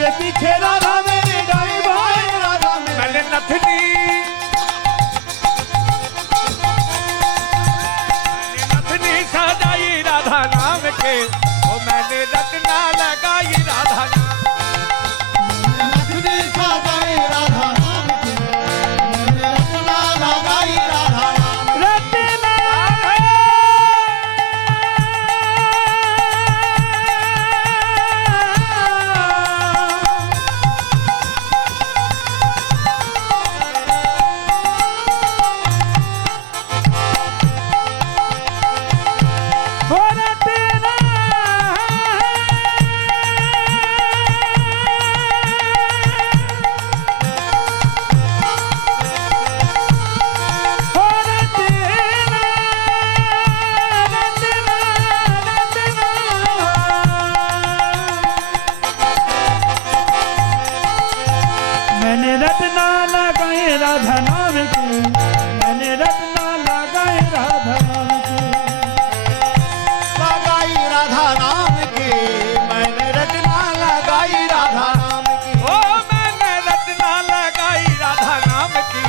आगे पीछे राधा मेरे दाएं बाएं राधा मेरे। मैंने नथनी सजाई राधा नाम के, ओ मैंने रत्ना लगाई राधा नाम। नथनी सजाई राधा नाम के, मैंने रत्ना लगाई राधा नाम। रत्ना मैंने रत्ना लगाए राधा नाम के, मैंने रत्ना लगाए राधा नाम के। लगाई राधा नाम की, मैंने रत्ना लगाई राधा नाम की। ओ मैंने रत्ना लगाई राधा नाम की,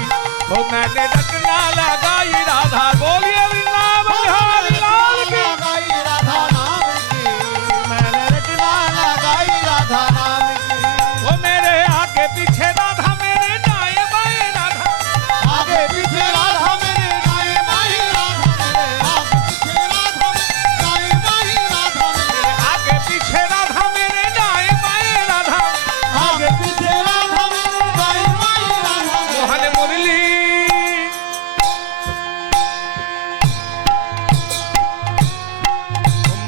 ओ मैंने रत्ना लगाई राधा। बोलिए वृंदावन बिहारी लाल की। लगाई राधा नाम की, मैंने रत्ना लगाई राधा नाम की। ओ मेरे आगे पीछे राधा मेरे दाएं बाएं राधा। आगे पीछे राधा मेरे दाएं बाएं राधा मेरे। आगे पीछे राधा मेरे दाएं बाएं राधा। आगे पीछे राधा मेरे दाएं बाएं राधा। आगे पीछे राधा मेरे दाएं बाएं राधा। मोहन मुरली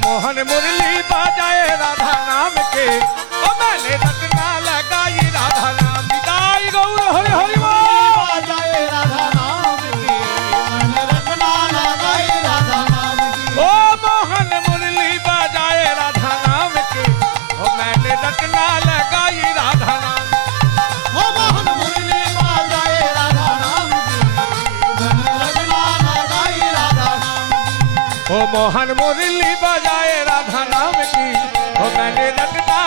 मोहन मुरली बाजाए राधा नाम के, ओ मैंने रत्ना लगाई राधा नाम। विदाई गौर हरि हरि बोल। बाजाए राधा नाम की, मैंने रत्ना लगाई राधा नाम की। ओ मोहन मुरली बाजाए राधा नाम के, ओ मैंने रत्ना लगाई राधा नाम। ओ मोहन मुरली बाजाए राधा नाम की, मैंने रत्ना लगाई राधा नाम की। ओ मोहन मुरली बजाए राधा नाम की, ओ मैंने रत्ना